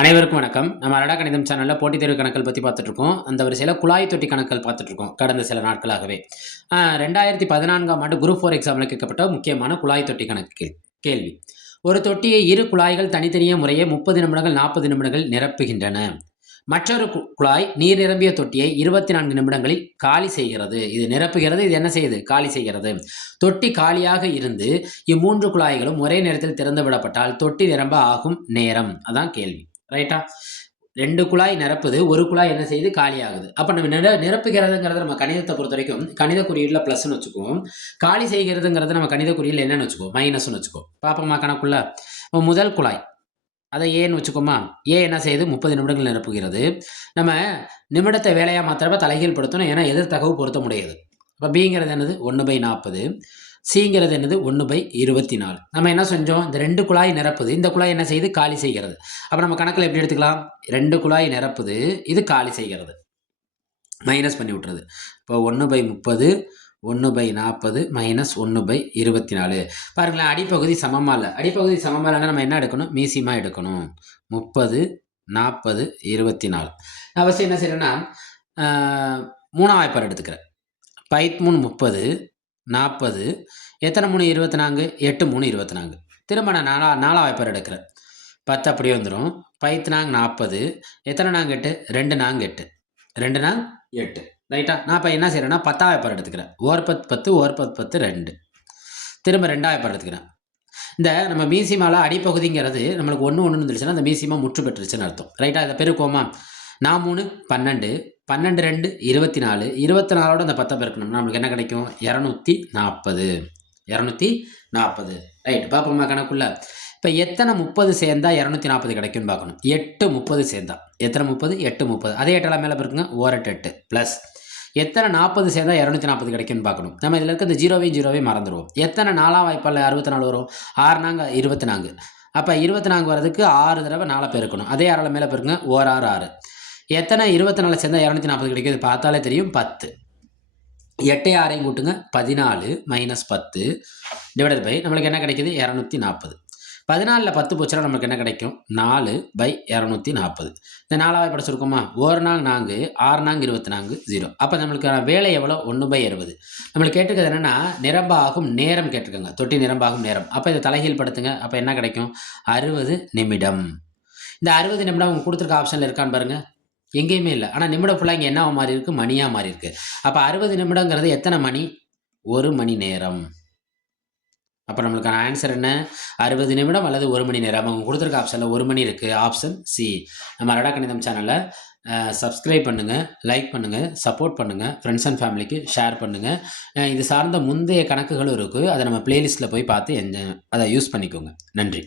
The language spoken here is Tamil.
அனைவருக்கும் வணக்கம். நம்ம அரடா கணிதம் சேனல்ல போட்டித் தேர்வு கணக்குகள் பத்தி பார்த்துட்டு இருக்கோம். அந்த வரிசையில குழாய் தொட்டி கணக்குகள் பார்த்துட்டு இருக்கோம் கடந்த சில நாட்களாகவே. 2014ஆம் ஆண்டு குரூப் 4 எக்ஸாம்ல கேட்கப்பட்ட முக்கியமான குழாய் தொட்டி கணக்கு கேள்வி. ஒரு தொட்டியை இரு குழாய்கள் தனித்தனியே முறையே 30 நிமிடங்கள் 40 நிமிடங்கள் நிரப்புகின்றன. மற்றொரு குழாய் நீர் நிரம்பிய தொட்டியை 24 நிமிடங்களில் காலி செய்கிறது. இது நிரப்புகிறது, இது என்ன செய்யுது? காலி செய்கிறது. தொட்டி காலியாக இருந்து இம்மூன்று குழாய்களும் ஒரே நேரத்தில் திறந்து விடப்பட்டால் தொட்டி நிரம்ப ஆகும் நேரம். அதான் கேள்வி. ரைட்டா? 2 குழாய் நிரப்புது, ஒரு குழாய் என்ன செய்யுது? காலி ஆகுது. அப்ப நம்ம நிரப்புகிறதுங்கிறத நம்ம கணிதத்தை பொறுத்த வரைக்கும் கணித குறியீடுல பிளஸ்ன்னு வச்சுக்குவோம். காலி செய்கிறதுங்கிறத நம்ம கணித குறியீடுல என்னன்னு வச்சுக்குவோம்? மைனஸ்ன்னு வச்சுக்குவோம். பாப்போமா கணக்குள்ள? முதல் குழாய் அதை ஏன்னு வச்சுக்கோமா? ஏ என்ன செய்யுது? 30 நிமிடங்கள் நிரப்புகிறது. நம்ம நிமிடத்தை வேலையாக மாத்திரப்ப தலைகீழ் படுத்தணும், ஏன்னா எதிர்த்தகவு பொருத்த முடியாது. அப்போ பிங்கிறது என்னது? 1/40. சிங்கிறது என்னது? 1/24. நம்ம என்ன செஞ்சோம்? இந்த 2 குழாய் நிரப்புது, இந்த குழாய் என்ன செய்யுது? காலி செய்கிறது. அப்போ நம்ம கணக்கில் எப்படி எடுத்துக்கலாம்? 2 குழாய் நிரப்புது, இது காலி செய்கிறது, மைனஸ் பண்ணி விட்டுறது. இப்போ 1/30 1/40 மைனஸ் 1/24. பாருங்களேன், அடிப்பகுதி சமமாக இல்லை. அடிப்பகுதி சமமாக இல்லைன்னா நம்ம என்ன எடுக்கணும்? மீசிமா எடுக்கணும். 30 40 24. நான் ஃபஸ்ட்டு என்ன செய்கிறேன்னா, 3ஆம் வாய்ப்பாடு எடுத்துக்கிறேன். 3 30 40, எத்தனை 3 24, 8 3 24. திரும்ப நான் 4ஆம் வாய்ப்பாடு எடுக்கிறேன். 10 அப்படியே வந்துடும். 4 40, எத்தனை நாங்கள் 8, 2 நாங்கள் 8, 2 நாங்கள் 8. ரைட்டா? நான் இப்போ என்ன செய்கிறேன்னா 10ஆம் வாய்ப்பாடு எடுத்துக்கிறேன். ஓர் 10 10, ஓர் 10 10 2. திரும்ப 2ஆம் வாய்ப்பாடு எடுத்துக்கிறேன். இந்த நம்ம மீசிமால அடிப்பகுதிங்கிறது நம்மளுக்கு 1 1 இருந்துச்சுன்னா அந்த மீசிமா முற்று பெற்றுச்சுன்னு அர்த்தம். ரைட்டா? இதை பெருக்குவோமா? 4 3 12 12 2 24. 24ஓட அந்த 10 பெருக்கணும், நம்மளுக்கு என்ன கிடைக்கும்? 240. 240. ரைட், பார்ப்போமா கணக்குள்ள? இப்போ எத்தனை 30 சேர்ந்தா 240 கிடைக்கும்னு பார்க்கணும். 8 30 சேர்ந்தா எத்தனை 30? 8 30. அதே 8 மேலே பெருக்குங்க, ஓரட்டு 8 ப்ளஸ் எத்தனை 40 சேர்ந்தா 240 கிடைக்கும்னு பார்க்கணும். நம்ம இதில் இருக்க இந்த ஜீரோவையும் மறந்துடுவோம். எத்தனை 4ஆம் வாய்ப்பால் 64 வரும்? 6 நாங்க 24. அப்போ 24 வரதுக்கு 6 தடவை 4 பெருக்கணும். அதே 6 மேலே பெருக்குங்க, ஓர் 6 6. எத்தனை 24 சேர்ந்தா 240 கிடைக்குது? பார்த்தாலே தெரியும், 10. 8 6 கூட்டுங்க, 14 மைனஸ் 10 டிவைடட் பை நம்மளுக்கு என்ன கிடைக்குது? 240. 14ல் 10 போச்சுன்னா நமக்கு என்ன கிடைக்கும்? 4/240. இந்த 4ஆம் வாய்ப்பாடு சுருக்கமா? ஓர் 4 6 24 0. அப்போ நம்மளுக்கு வேலை எவ்வளோ? 1/60. நம்மளுக்கு கேட்டுக்கிறது என்னென்னா நிரம்ப ஆகும் நேரம் கேட்டிருக்காங்க. தொட்டி நிரம்ப ஆகும் நேரம். அப்போ இதை தலைகீழ் படுத்துங்க. அப்போ என்ன கிடைக்கும்? 60 நிமிடம். இந்த 60 நிமிடம் அவங்க கொடுத்துருக்க ஆப்ஷனில் இருக்கான்னு பாருங்கள், எங்கேயுமே இல்லை. ஆனால் நிமிடம் ஃபுல்லாக இங்கே என்ன மாறி இருக்குது? மணியாக மாறி இருக்குது. அப்போ 60 நிமிடங்கிறது எத்தனை மணி? 1 மணி நேரம். அப்போ நம்மளுக்கான ஆன்சர் என்ன? 60 நிமிடம் அல்லது 1 மணி நேரம். அவங்க கொடுத்துருக்க ஆப்ஷனில் 1 மணி இருக்குது. Option C. நம்ம அரடா கணிதம் சேனலை சப்ஸ்கிரைப் பண்ணுங்கள், லைக் பண்ணுங்கள், சப்போர்ட் பண்ணுங்கள், ஃப்ரெண்ட்ஸ் அண்ட் ஃபேமிலிக்கு ஷேர் பண்ணுங்கள். இது சார்ந்த முந்தைய கணக்குகளும் இருக்குது, அதை நம்ம பிளேலிஸ்ட்டில் போய் பார்த்து அதை யூஸ் பண்ணிக்கோங்க. நன்றி.